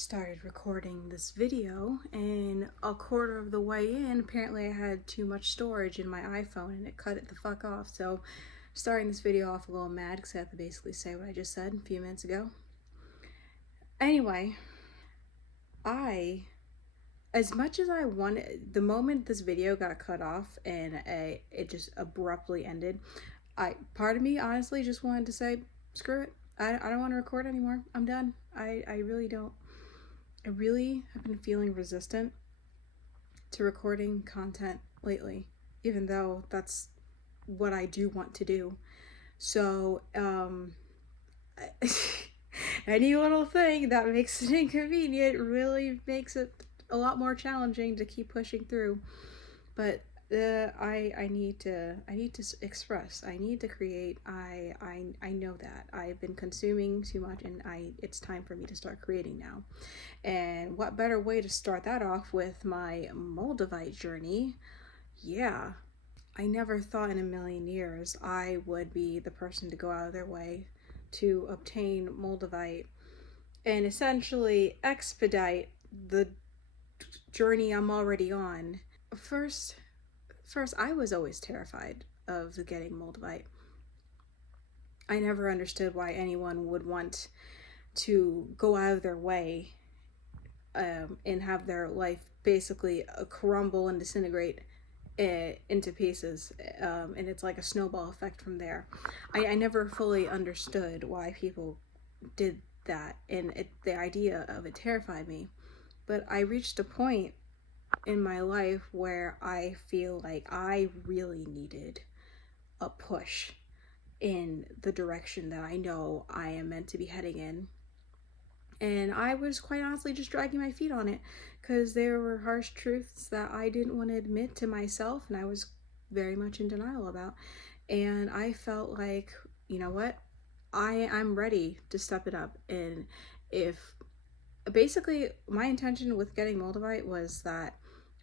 started recording this video, and a quarter of the way in, apparently I had too much storage in my iPhone and it cut it the fuck off. So starting this video off a little mad because I have to basically say what I just said a few minutes ago. Anyway, as much as I wanted, the moment this video got cut off and it just abruptly ended, part of me honestly just wanted to say, screw it. I don't want to record anymore. I'm done. I really don't. I really have been feeling resistant to recording content lately, even though that's what I do want to do. So, any little thing that makes it inconvenient really makes it a lot more challenging to keep pushing through. But I need to express. I need to create. I know that I've been consuming too much, and it's time for me to start creating now. And what better way to start that off with my Moldavite journey? Yeah, I never thought in a million years I would be the person to go out of their way to obtain Moldavite and essentially expedite the journey I'm already on. First, I was always terrified of getting Moldavite. I never understood why anyone would want to go out of their way and have their life basically crumble and disintegrate into pieces, and it's like a snowball effect from there. I never fully understood why people did that, and the idea of it terrified me. But I reached a point in my life where I feel like I really needed a push in the direction that I know I am meant to be heading in. And I was quite honestly just dragging my feet on it because there were harsh truths that I didn't want to admit to myself and I was very much in denial about. And I felt like, you know what? I'm ready to step it up. And if basically my intention with getting Moldavite was that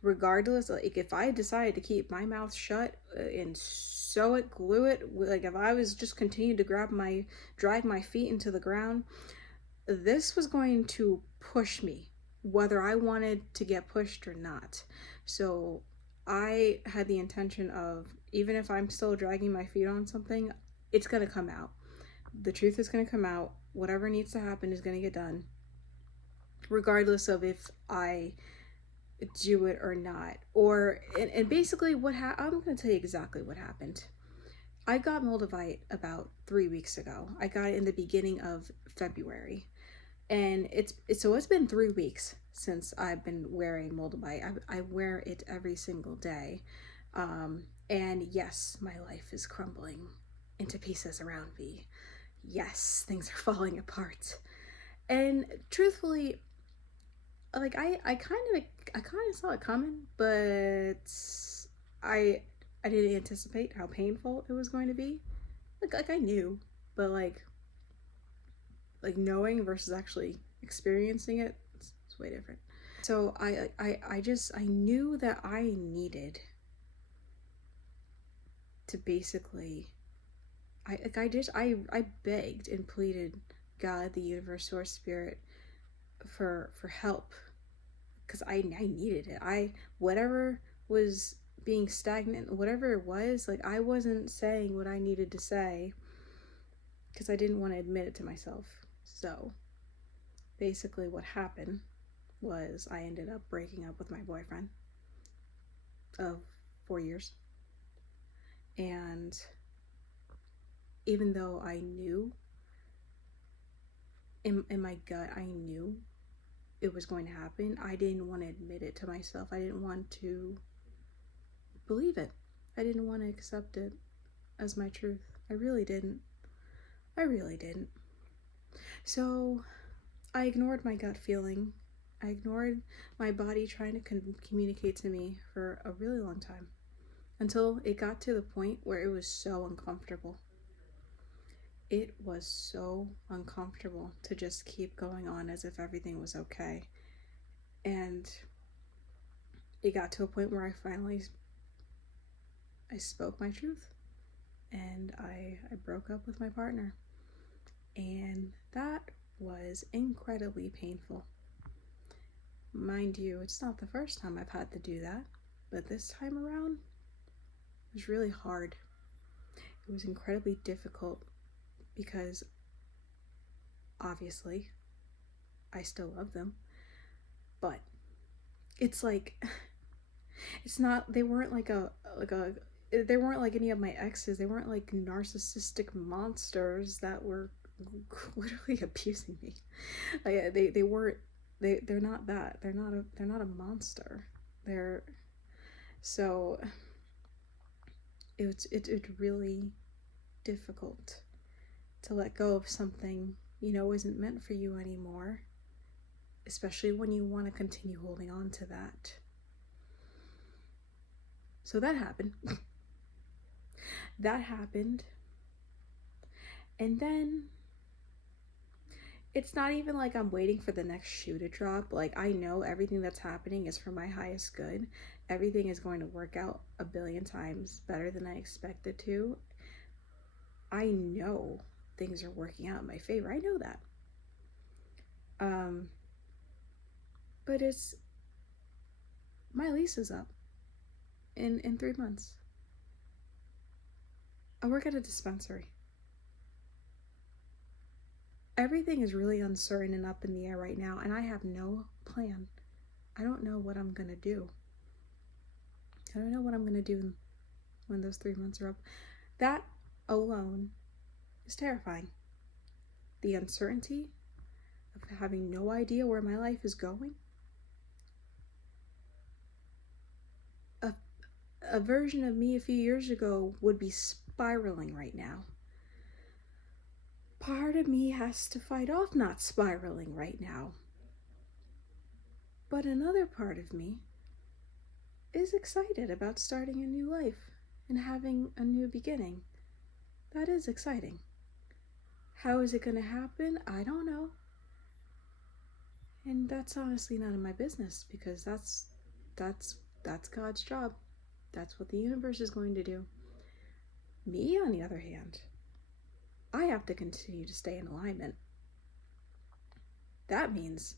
regardless, like if I decided to keep my mouth shut and sew it, glue it, like if I was just continued to drag my feet into the ground, this was going to push me, whether I wanted to get pushed or not. So I had the intention of, even if I'm still dragging my feet on something, it's going to come out. The truth is going to come out. Whatever needs to happen is going to get done, regardless of if I do it or not. And basically I'm going to tell you exactly what happened. I got Moldavite about 3 weeks ago. I got it in the beginning of February. And it's been 3 weeks since I've been wearing Moldavite. I wear it every single day. And yes, my life is crumbling into pieces around me. Yes, things are falling apart. And truthfully, like I kind of saw it coming, but I didn't anticipate how painful it was going to be. Like I knew, but like knowing versus actually experiencing it, it's way different. So I knew that I needed to basically I begged and pleaded God, the universe, source, spirit for help because I needed it. Whatever was being stagnant, whatever it was, like I wasn't saying what I needed to say because I didn't want to admit it to myself. So basically what happened was I ended up breaking up with my boyfriend of 4 years. And even though I knew in my gut, I knew it was going to happen, I didn't want to admit it to myself. I didn't want to believe it. I didn't want to accept it as my truth. I really didn't. So I ignored my gut feeling. I ignored my body trying to communicate to me for a really long time until it got to the point where it was so uncomfortable. It was so uncomfortable to just keep going on as if everything was okay. And it got to a point where I spoke my truth and I broke up with my partner. And that was incredibly painful. mind you, it's not the first time I've had to do that, but this time around, it was really hard. It was incredibly difficult because obviously I still love them, but it's like it's not, they weren't like a they weren't like any of my exes. They weren't like narcissistic monsters that were literally abusing me. They weren't, they're not that. They're not a monster. They're so it's really difficult to let go of something you know isn't meant for you anymore, especially when you want to continue holding on to that. So that happened. That happened. And then it's not even like I'm waiting for the next shoe to drop. Like, I know everything that's happening is for my highest good. Everything is going to work out a billion times better than I expected to. I know things are working out in my favor. I know that. But it's, my lease is up in 3 months. I work at a dispensary. Everything is really uncertain and up in the air right now, and I have no plan. I don't know what I'm gonna do. I don't know what I'm gonna do when those 3 months are up. That alone is terrifying. The uncertainty of having no idea where my life is going. A version of me a few years ago would be spiraling right now. Part of me has to fight off not spiraling right now. But another part of me is excited about starting a new life and having a new beginning. That is exciting. How is it going to happen? I don't know. And that's honestly none of my business, because that's God's job. That's what the universe is going to do. Me, on the other hand, I have to continue to stay in alignment. That means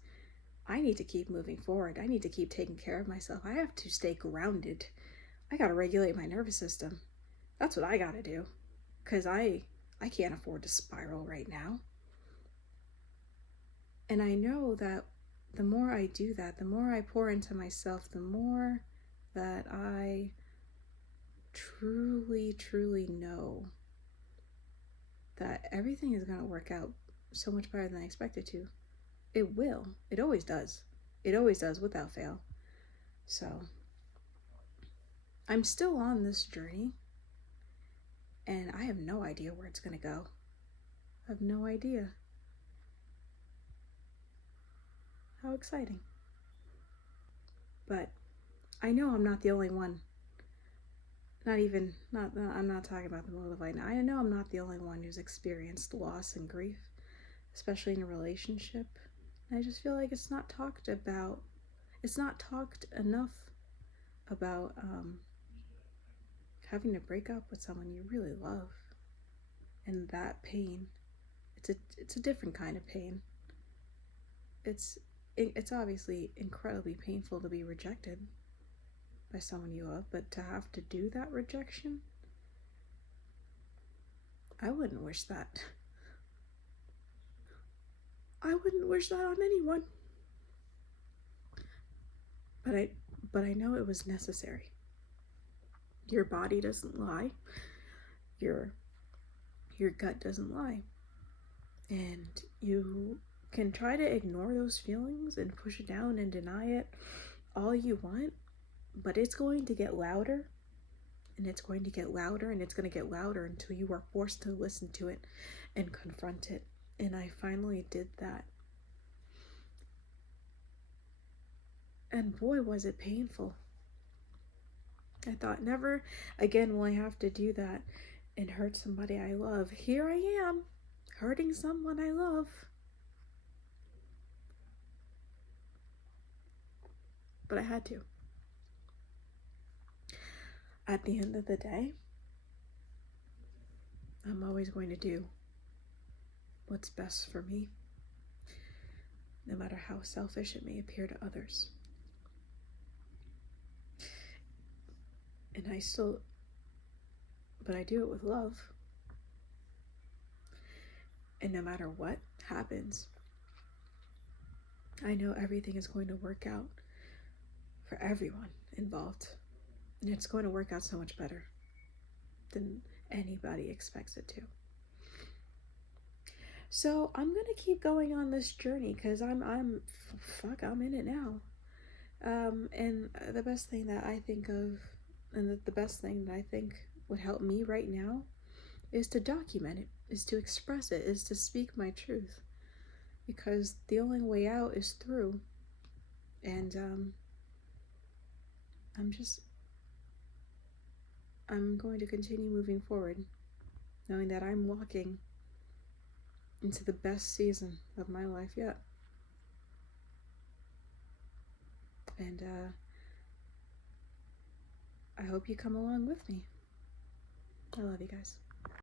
I need to keep moving forward. I need to keep taking care of myself. I have to stay grounded. I gotta regulate my nervous system. That's what I gotta do. Because I can't afford to spiral right now. And I know that the more I do that, the more I pour into myself, the more that I truly, truly know that everything is going to work out so much better than I expected to. It will. It always does. It always does, without fail. So, I'm still on this journey, and I have no idea where it's going to go. I have no idea. How exciting. But I know I'm not the only one. I'm not talking about the Moldavite now. I know I'm not the only one who's experienced loss and grief, especially in a relationship. And I just feel like it's not talked about. It's not talked enough about having to break up with someone you really love. And that pain, it's a different kind of pain. It's obviously incredibly painful to be rejected by someone you love, but to have to do that rejection, I wouldn't wish that. I wouldn't wish that on anyone. But I know it was necessary. Your body doesn't lie. Your gut doesn't lie. And you can try to ignore those feelings and push it down and deny it all you want, but it's going to get louder, and it's going to get louder, and it's going to get louder until you are forced to listen to it and confront it. And I finally did that. And boy, was it painful. I thought, never again will I have to do that and hurt somebody I love. Here I am, hurting someone I love. But I had to. At the end of the day, I'm always going to do what's best for me. no matter how selfish it may appear to others. And but I do it with love. And no matter what happens, I know everything is going to work out for everyone involved. And it's going to work out so much better than anybody expects it to. So I'm gonna keep going on this journey because I'm in it now. And the best thing that I think of, and the best thing that I think would help me right now, is to document it, is to express it, is to speak my truth, because the only way out is through. And I'm going to continue moving forward, knowing that I'm walking into the best season of my life yet. And I hope you come along with me. I love you guys.